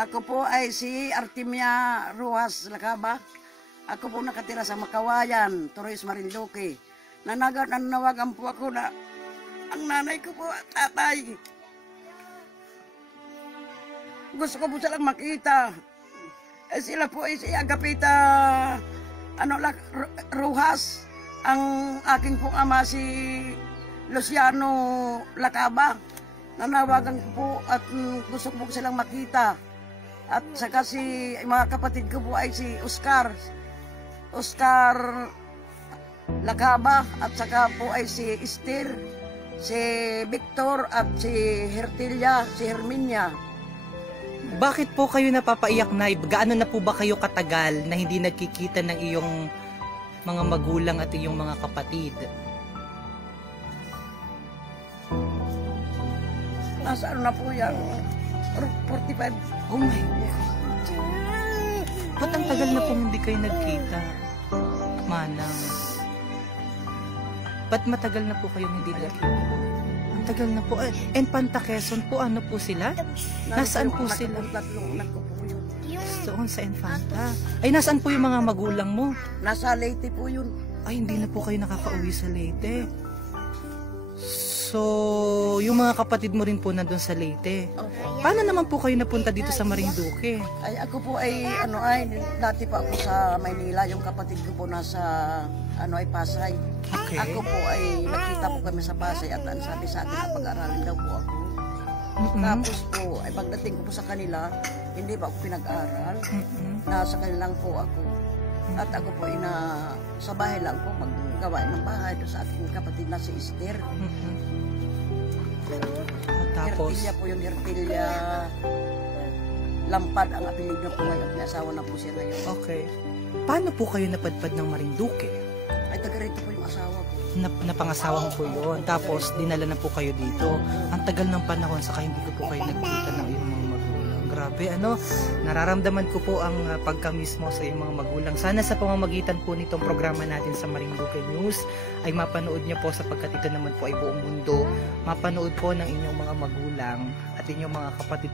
Ako po ay si Artemia Ruas Lacaba. Ako po nakatira sa Makawayan, Torres, Marinduque. Nanawagan po ako na ang nanay ko po at tatay. Gusto ko po silang makita. Sila po ay si Agapita Ruhas. Ang aking pong ama si Luciano Lacaba. Nanawagan ko po at gusto ko po silang makita. At saka si mga kapatid ko po ay si Oscar Lacaba, at saka po ay si Esther, si Victor at si Hertilia, si Herminia. Bakit po kayo napapaiyak, Nay? Gaano na po ba kayo katagal na hindi nagkikita ng iyong mga magulang at iyong mga kapatid? Nasa ano na po yan? 45. Oh my God. Ba't ang tagal na pong hindi kayo nagkita, Manang? Ba't matagal na po kayong hindi nagkita? Ang tagal na po. And Panta Quezon po, ano po sila? Nasaan po sila? Doon sa Infanta. Ay, nasaan po yung mga magulang mo? Nasa Leyte po yun. Ay, hindi na po kayo nakakauwi sa Leyte. So, yung mga kapatid mo rin po nandun sa Leyte. Okay. Paano naman po kayo napunta dito sa Marinduque? Ay, ako po ay, dati pa ako sa Maynila. Yung kapatid ko po nasa, Pasay. Okay. Ako po ay, nakita po kami sa Pasay at ang sabi sa akin na pag-aralin daw po ako. Tapos po, ay pagdating ko po sa kanila, hindi ba ako pinag-aral? Nasa kanila lang po ako. At ako po ay sa bahay lang po maggawain ng bahay doon sa aking kapatid na si Esther. Tapos? Hertilia po yung Hertilia Lampad ang apelido po ngayon. May asawa na po siya ngayon. Okay. Paano po kayo napadpad ng Marinduque? Ay, taga rito po yung asawa ko. Napangasawa mo po yun. Tapos, dinala na po kayo dito. Ang tagal ng panahon, saka hindi ko po kayo nagkita ng iyong mga magulang. Grabe, nararamdaman ko po ang pagka-miss mo sa iyong mga magulang. Sana sa pamamagitan po nitong programa natin sa Marinduque News, ay mapanood niyo po sapagkat ito naman po ay buong mundo. Mapanood po ng inyong mga magulang at inyong mga kapatid.